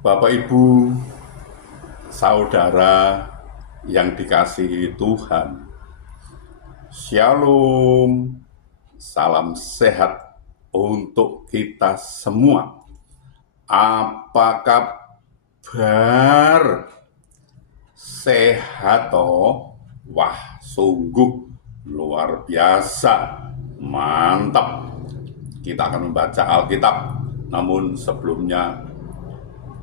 Bapak, Ibu, saudara yang dikasihi Tuhan, Shalom, salam sehat untuk kita semua. Apa kabar? Sehat toh? Wah, sungguh luar biasa, mantap. Kita akan membaca Alkitab, namun sebelumnya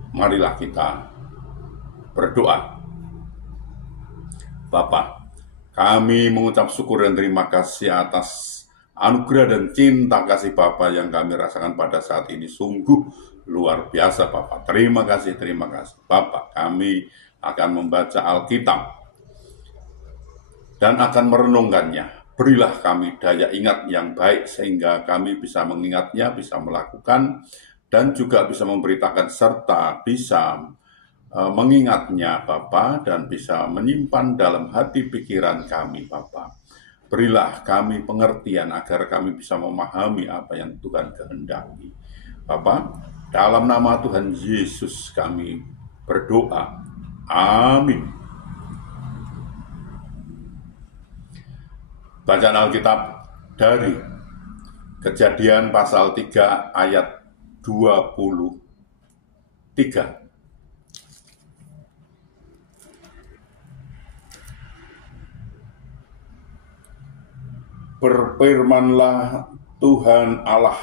marilah kita berdoa. Bapa, kami mengucap syukur dan terima kasih atas anugerah dan cinta kasih Bapa yang kami rasakan pada saat ini. Sungguh luar biasa, Bapa. Terima kasih. Bapa, kami akan membaca Alkitab dan akan merenungkannya. Berilah kami daya ingat yang baik sehingga kami bisa mengingatnya, bisa melakukan, dan juga bisa memberitakan serta bisa mengingatnya, Bapa, dan bisa menyimpan dalam hati pikiran kami, Bapa. Berilah kami pengertian agar kami bisa memahami apa yang Tuhan kehendaki. Bapa, dalam nama Tuhan Yesus kami berdoa. Amin. Bacaan Alkitab dari Kejadian pasal 3 ayat 23. Berfirmanlah Tuhan Allah,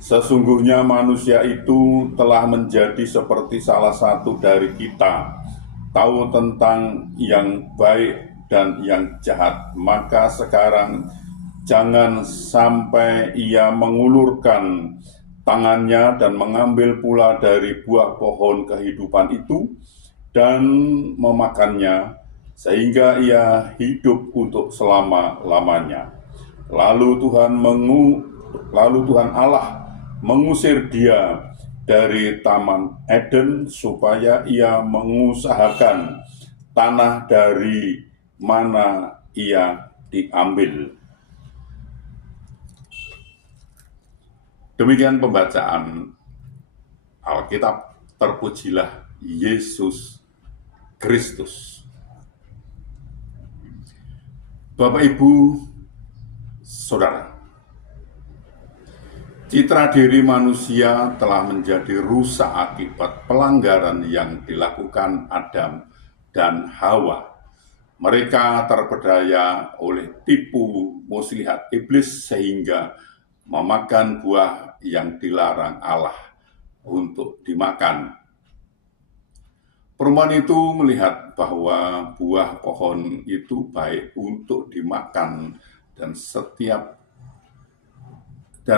sesungguhnya manusia itu telah menjadi seperti salah satu dari kita, tahu tentang yang baik dan yang jahat. Maka sekarang jangan sampai ia mengulurkan tangannya dan mengambil pula dari buah pohon kehidupan itu dan memakannya, sehingga ia hidup untuk selama-lamanya. Lalu Tuhan Allah mengusir dia dari Taman Eden supaya ia mengusahakan tanah dari mana ia diambil. Demikian pembacaan Alkitab. Terpujilah Yesus Kristus. Bapak, Ibu, Saudara, citra diri manusia telah menjadi rusak akibat pelanggaran yang dilakukan Adam dan Hawa. Mereka terpedaya oleh tipu muslihat iblis sehingga memakan buah yang dilarang Allah untuk dimakan. Perempuan itu melihat bahwa buah pohon itu baik untuk dimakan dan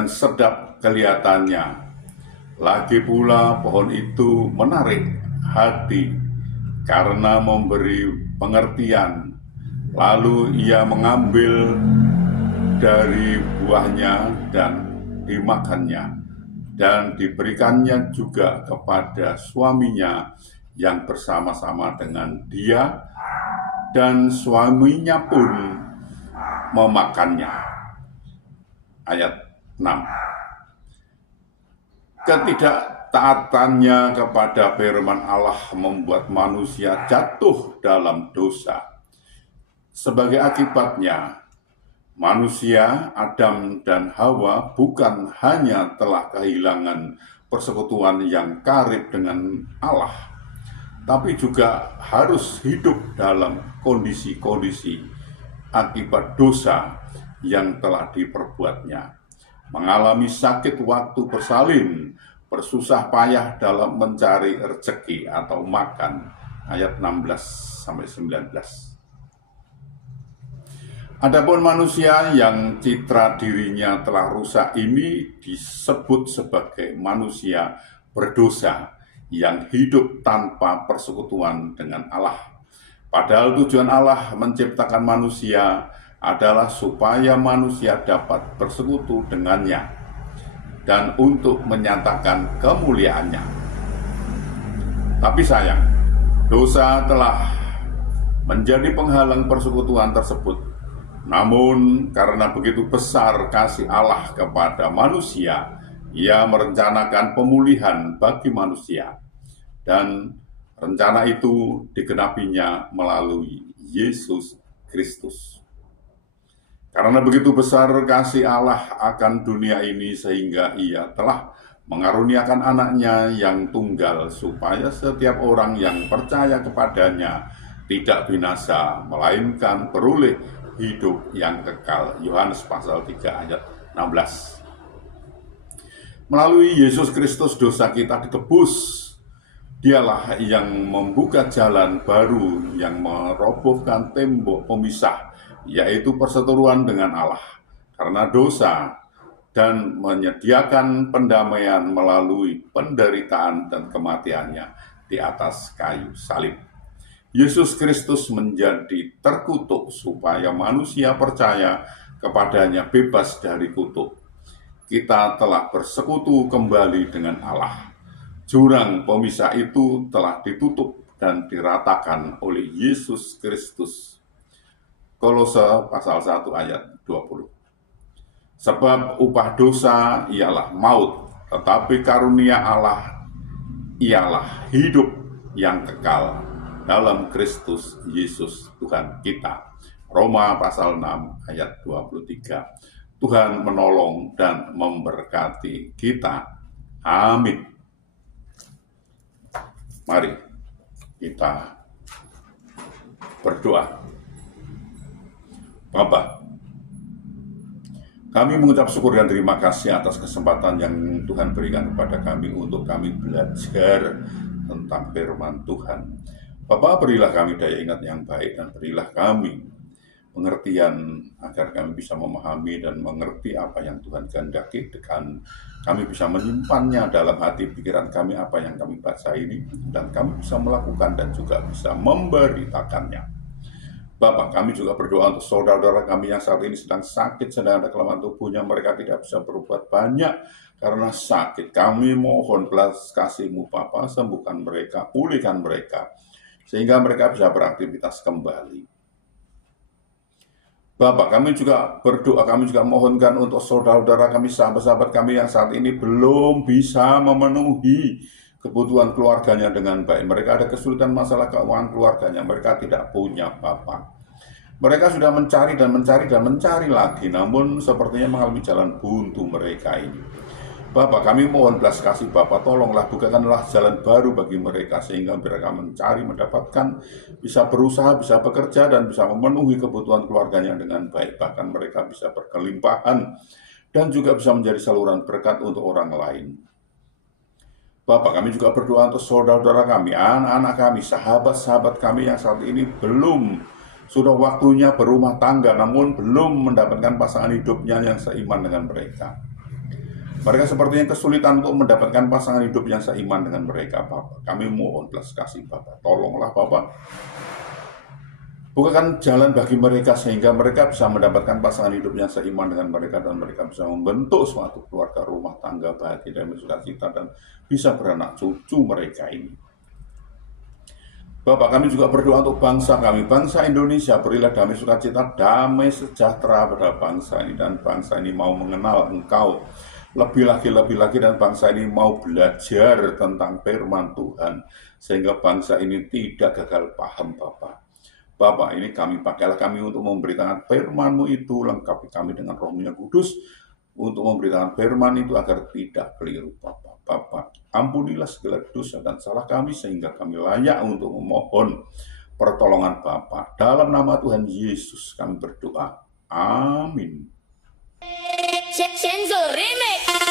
sedap kelihatannya. Lagi pula pohon itu menarik hati karena memberi pengertian. Lalu ia mengambil dari buahnya dan dimakannya, dan diberikannya juga kepada suaminya yang bersama-sama dengan dia, dan suaminya pun memakannya. Ayat 6. Ketidaktaatannya kepada firman Allah membuat manusia jatuh dalam dosa. Sebagai akibatnya, manusia, Adam dan Hawa bukan hanya telah kehilangan persekutuan yang karib dengan Allah, tapi juga harus hidup dalam kondisi-kondisi akibat dosa yang telah diperbuatnya. Mengalami sakit waktu bersalin, bersusah payah dalam mencari rezeki atau makan. Ayat 16-19. Adapun manusia yang citra dirinya telah rusak ini disebut sebagai manusia berdosa yang hidup tanpa persekutuan dengan Allah. Padahal tujuan Allah menciptakan manusia adalah supaya manusia dapat bersekutu dengannya dan untuk menyatakan kemuliaannya. Tapi sayang, dosa telah menjadi penghalang persekutuan tersebut. Namun karena begitu besar kasih Allah kepada manusia, Ia merencanakan pemulihan bagi manusia. Dan rencana itu digenapinya melalui Yesus Kristus. Karena begitu besar kasih Allah akan dunia ini sehingga ia telah mengaruniakan anaknya yang tunggal supaya setiap orang yang percaya kepadanya tidak binasa, melainkan beroleh hidup yang kekal. Yohanes pasal 3 ayat 16. Melalui Yesus Kristus dosa kita ditebus. Dialah yang membuka jalan baru yang merobohkan tembok pemisah, yaitu perseteruan dengan Allah karena dosa, dan menyediakan pendamaian melalui penderitaan dan kematiannya di atas kayu salib. Yesus Kristus menjadi terkutuk supaya manusia percaya kepadanya bebas dari kutuk. Kita telah bersekutu kembali dengan Allah. Jurang pemisah itu telah ditutup dan diratakan oleh Yesus Kristus. Kolose pasal 1 ayat 20. Sebab upah dosa ialah maut, tetapi karunia Allah ialah hidup yang kekal dalam Kristus Yesus Tuhan kita. Roma pasal 6 ayat 23. Tuhan menolong dan memberkati kita. Amin. Mari kita berdoa. Bapa, kami mengucap syukur dan terima kasih atas kesempatan yang Tuhan berikan kepada kami untuk kami belajar tentang firman Tuhan. Bapa, berilah kami daya ingat yang baik dan berilah kami pengertian agar kami bisa memahami dan mengerti apa yang Tuhan kehendaki, dan kami bisa menyimpannya dalam hati pikiran kami apa yang kami baca ini, dan kami bisa melakukan dan juga bisa memberitakannya. Bapak, kami juga berdoa untuk saudara-saudara kami yang saat ini sedang sakit, sedang ada kelemahan tubuhnya, mereka tidak bisa berbuat banyak karena sakit. Kami mohon belas kasih-Mu Bapa, sembuhkan mereka, pulihkan mereka, sehingga mereka bisa beraktivitas kembali. Bapak, kami juga berdoa, kami juga mohonkan untuk saudara-saudara kami, sahabat-sahabat kami yang saat ini belum bisa memenuhi kebutuhan keluarganya dengan baik. Mereka ada kesulitan masalah keuangan keluarganya, mereka tidak punya Bapak. Mereka sudah mencari dan mencari dan mencari lagi, namun sepertinya mengalami jalan buntu mereka ini. Bapak, kami mohon belas kasih Bapak, tolonglah bukakanlah jalan baru bagi mereka sehingga mereka mencari, mendapatkan, bisa berusaha, bisa bekerja, dan bisa memenuhi kebutuhan keluarganya dengan baik. Bahkan mereka bisa berkelimpahan dan juga bisa menjadi saluran berkat untuk orang lain. Bapak, kami juga berdoa untuk saudara-saudara kami, anak-anak kami, sahabat-sahabat kami yang saat ini belum sudah waktunya berumah tangga, namun belum mendapatkan pasangan hidupnya yang seiman dengan mereka. Mereka sepertinya kesulitan untuk mendapatkan pasangan hidup yang seiman dengan mereka, Bapak. Kami mohon belas kasih, Bapak. Tolonglah, Bapak. Bukakan jalan bagi mereka sehingga mereka bisa mendapatkan pasangan hidup yang seiman dengan mereka, dan mereka bisa membentuk suatu keluarga rumah tangga bahagia dan bersukacita, dan bisa beranak cucu mereka ini. Bapak, kami juga berdoa untuk bangsa kami, bangsa Indonesia. Berilah damai sukacita, damai sejahtera pada bangsa ini, dan bangsa ini mau mengenal Engkau lebih lagi, dan bangsa ini mau belajar tentang firman Tuhan sehingga bangsa ini tidak gagal paham, Bapak. Bapak, ini pakailah kami untuk memberitakan firman-Mu itu, lengkapi kami dengan Roh-Nya Kudus untuk memberitakan firman itu agar tidak keliru, Bapak. Bapak, ampunilah segala dosa dan salah kami sehingga kami layak untuk memohon pertolongan Bapak. Dalam nama Tuhan Yesus kami berdoa. Amin. 先走 remake